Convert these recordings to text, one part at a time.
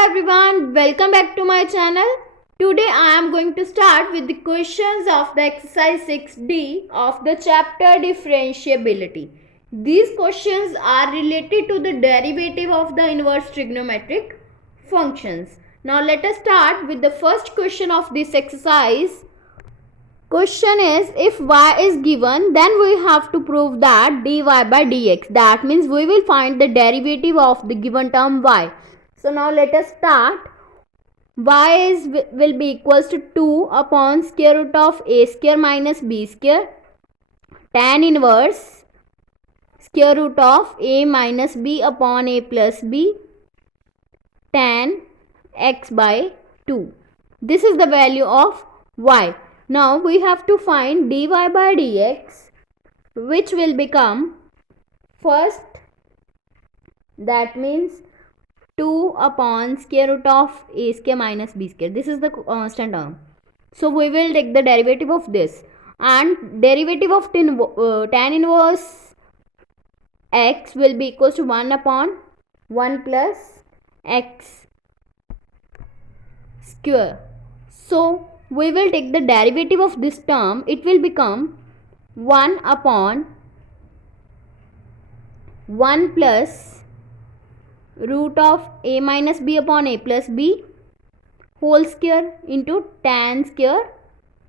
everyone, welcome back to my channel. Today I am going to start with the questions of the exercise 6D of the chapter differentiability. These questions are related to the derivative of the inverse trigonometric functions. Now let us start with the first question of this exercise. Question is, if y is given, then we have to prove that dy by dx. That means we will find the derivative of the given term y. So now let us start. Will be equals to 2 upon square root of a square minus b square tan inverse square root of a minus b upon a plus b tan x by 2. This is the value of y. Now we have to find dy by dx, which will become first, that means 2 upon square root of a square minus b square. This is the constant term. So we will take the derivative of this, and derivative of tan inverse x will be equals to 1 upon 1 plus x square. So we will take the derivative of this term. It will become 1 upon 1 plus root of a minus b upon a plus b whole square into tan square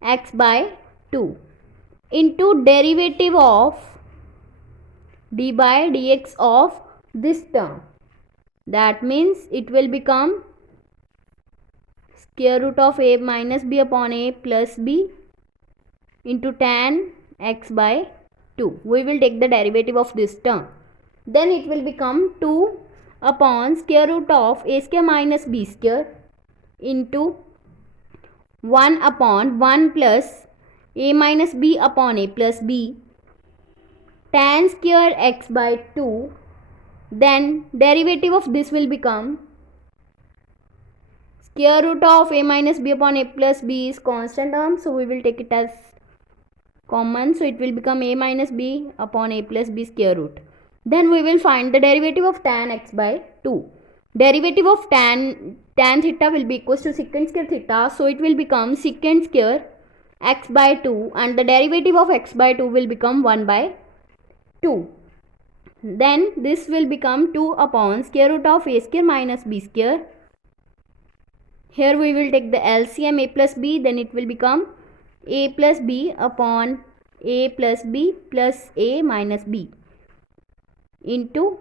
x by 2 into derivative of d by dx of this term. That means it will become square root of a minus b upon a plus b into tan x by 2. We will take the derivative of this term. Then it will become 2 upon square root of a square minus b square into 1 upon 1 plus a minus b upon a plus b tan square x by 2. Then derivative of this will become square root of a minus b upon a plus b is constant term, so we will take it as common, so it will become a minus b upon a plus b square root. Then we will find the derivative of tan x by 2. Derivative of tan theta will be equals to secant square theta, so it will become secant square x by 2, and the derivative of x by 2 will become 1 by 2. Then this will become 2 upon square root of a square minus b square. Here we will take the LCM a plus b, then it will become a plus b upon a plus b plus a minus b into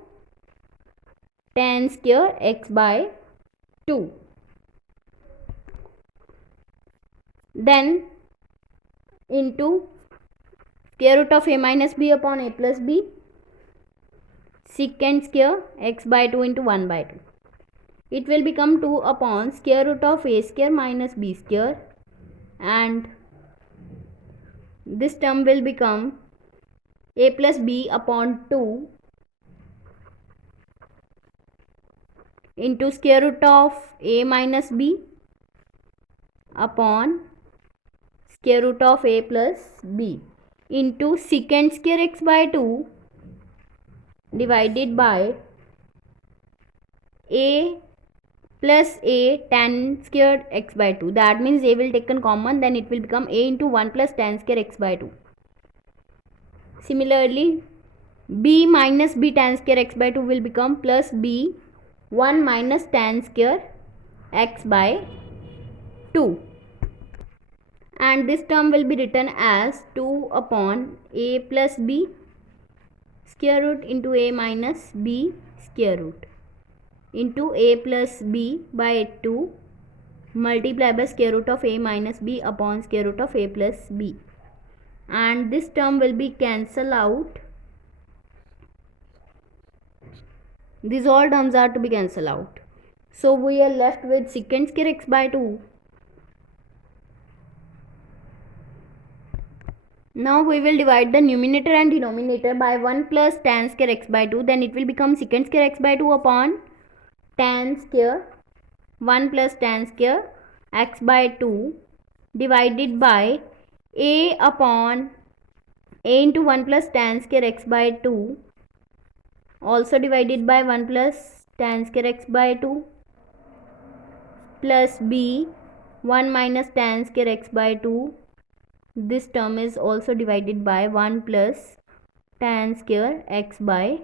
tan square x by 2. Then into square root of a minus b upon a plus b secant square x by 2 into 1 by 2. It will become 2 upon square root of a square minus b square, and this term will become a plus b upon 2 into square root of a minus b upon square root of a plus b into secant square x by 2 divided by a plus a tan square x by 2. That means a will take in common, then it will become a into 1 plus tan square x by 2. Similarly, b minus b tan square x by 2 will become plus b 1 minus tan square x by 2. And this term will be written as 2 upon a plus b square root into a minus b square root into a plus b by 2 multiplied by square root of a minus b upon square root of a plus b, and this term will be cancelled out. These all terms are to be cancelled out, so we are left with secant square x by 2. Now we will divide the numerator and denominator by 1 plus tan square x by 2. Then it will become secant square x by 2 upon tan square 1 plus tan square x by 2 divided by a upon a into 1 plus tan square x by 2, also divided by 1 plus tan square x by 2 plus b 1 minus tan square x by 2. This term is also divided by 1 plus tan square x by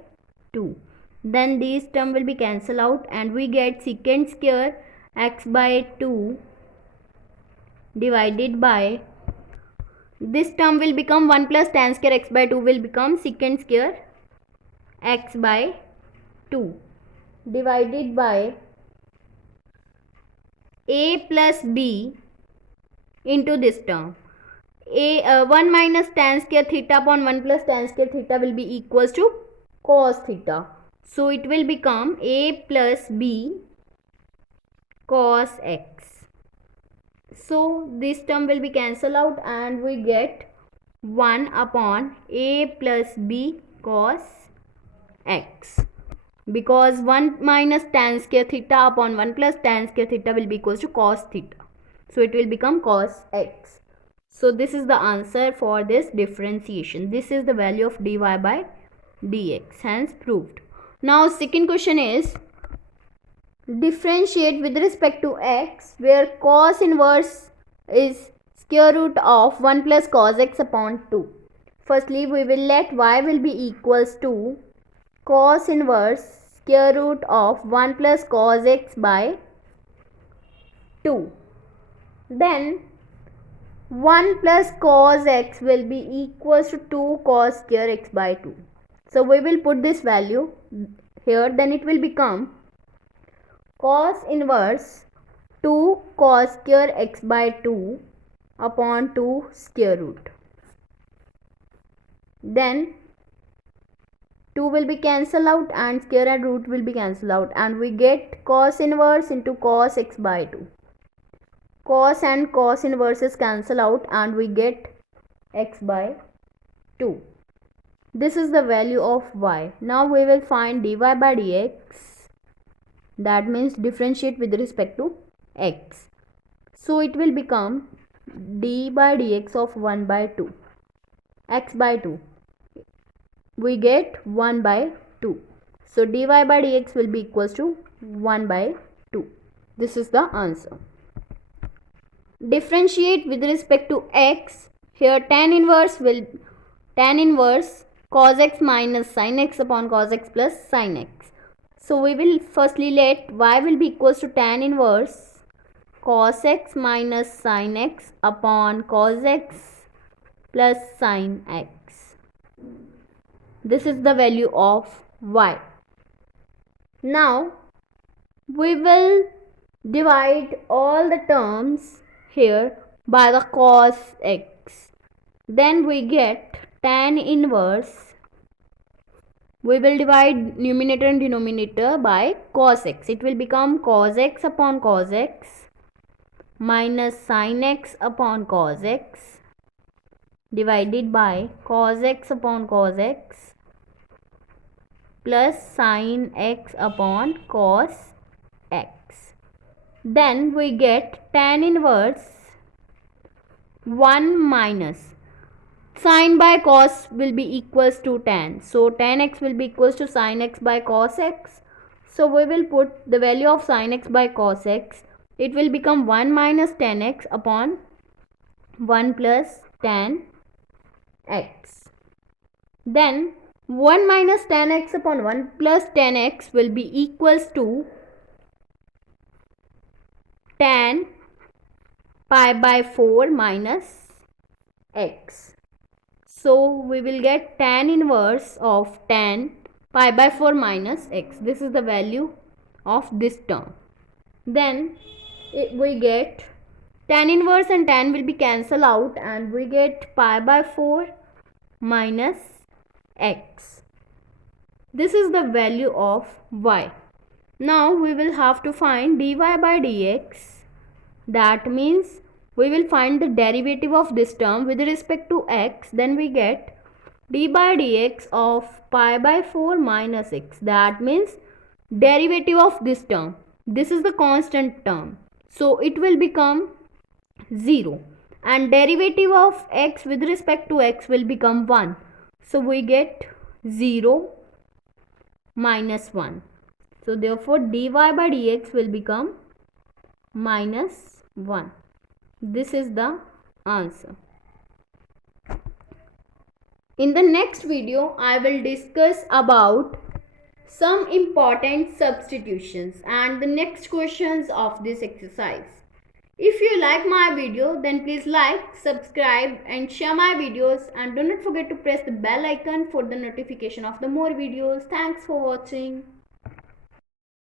2. Then these term will be cancelled out and we get secant square x by 2 divided by, this term will become 1 plus tan square x by 2 will become secant square x by 2 divided by a plus b into this term. 1 minus tan square theta upon 1 plus tan square theta will be equals to cos theta. So it will become a plus b cos x. So this term will be cancelled out and we get 1 upon a plus b cos x, because 1 minus tan square theta upon 1 plus tan square theta will be equals to cos theta. So it will become cos x. So this is the answer for this differentiation. This is the value of dy by dx, hence proved. Now second question is, differentiate with respect to x where cos inverse is square root of 1 plus cos x upon 2. Firstly, we will let y will be equals to cos inverse square root of 1 plus cos x by 2. Then 1 plus cos x will be equals to 2 cos square x by 2. So we will put this value here, then it will become cos inverse 2 cos square x by 2 upon 2 square root. Then 2 will be cancelled out and square and root will be cancelled out and we get cos inverse into cos x by 2. Cos and cos inverses cancel out and we get x by 2. This is the value of y. Now we will find dy by dx, that means differentiate with respect to x. So it will become d by dx of 1 by 2, x by 2. We get 1 by 2. So dy by dx will be equals to 1 by 2. This is the answer. Differentiate with respect to x. Here tan inverse cos x minus sin x upon cos x plus sin x. So we will firstly let y will be equals to tan inverse cos x minus sin x upon cos x plus sin x. This is the value of y. Now we will divide all the terms here by the cos x. Then we get tan inverse. We will divide numerator and denominator by cos x. It will become cos x upon cos x minus sin x upon cos x divided by cos x upon cos x plus sin x upon cos x. Then we get tan inverse 1 minus sin by cos will be equals to tan. So tan x will be equals to sin x by cos x. So we will put the value of sin x by cos x. It will become 1 minus tan x upon 1 plus tan x. Then 1 minus tan x upon 1 plus tan x will be equals to tan pi by 4 minus x. So we will get tan inverse of tan pi by 4 minus x. This is the value of this term. Then we get tan inverse and tan will be cancelled out and we get pi by 4 minus x. This is the value of y. Now we will have to find dy by dx. That means we will find the derivative of this term with respect to x. Then we get d by dx of pi by 4 minus x. That means derivative of this term. This is the constant term. So it will become 0. And derivative of x with respect to x will become 1. So we get 0 minus 1. So therefore dy by dx will become minus 1. This is the answer. In the next video, I will discuss about some important substitutions and the next questions of this exercise. If you like my video, then please like, subscribe and share my videos, and do not forget to press the bell icon for the notification of the more videos. Thanks for watching.